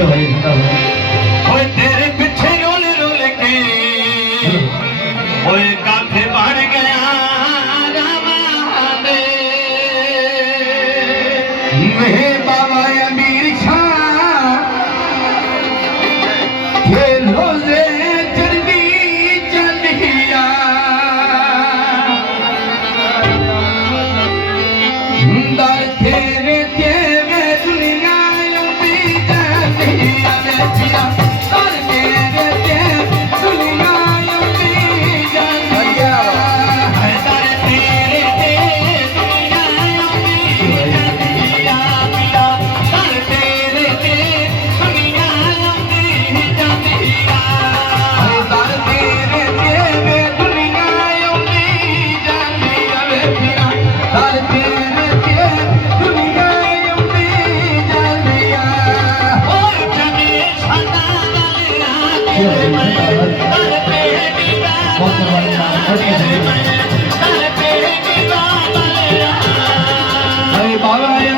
ओए तेरे पीछे रोल रोल के ओए काफे बढ़ गया रामाने मैं बाबा अमीर शाह के रोजे चढ़ी चलिया दर तेरे तेरे दुनिया भी चलिया बेचिया दर तेरे तेरे दुनिया भी चलिया दर तेरे ते दुनिया भी चलिया पिया दर तेरे ते दुनिया भी चलिया दर तेरे तेरे दुनिया भी चलिया बेचिया दर तेरे तेरे दुनिया भी चलिया और जमे सदा दर तेरे दीवाना दर तेरे दीवाना बाबा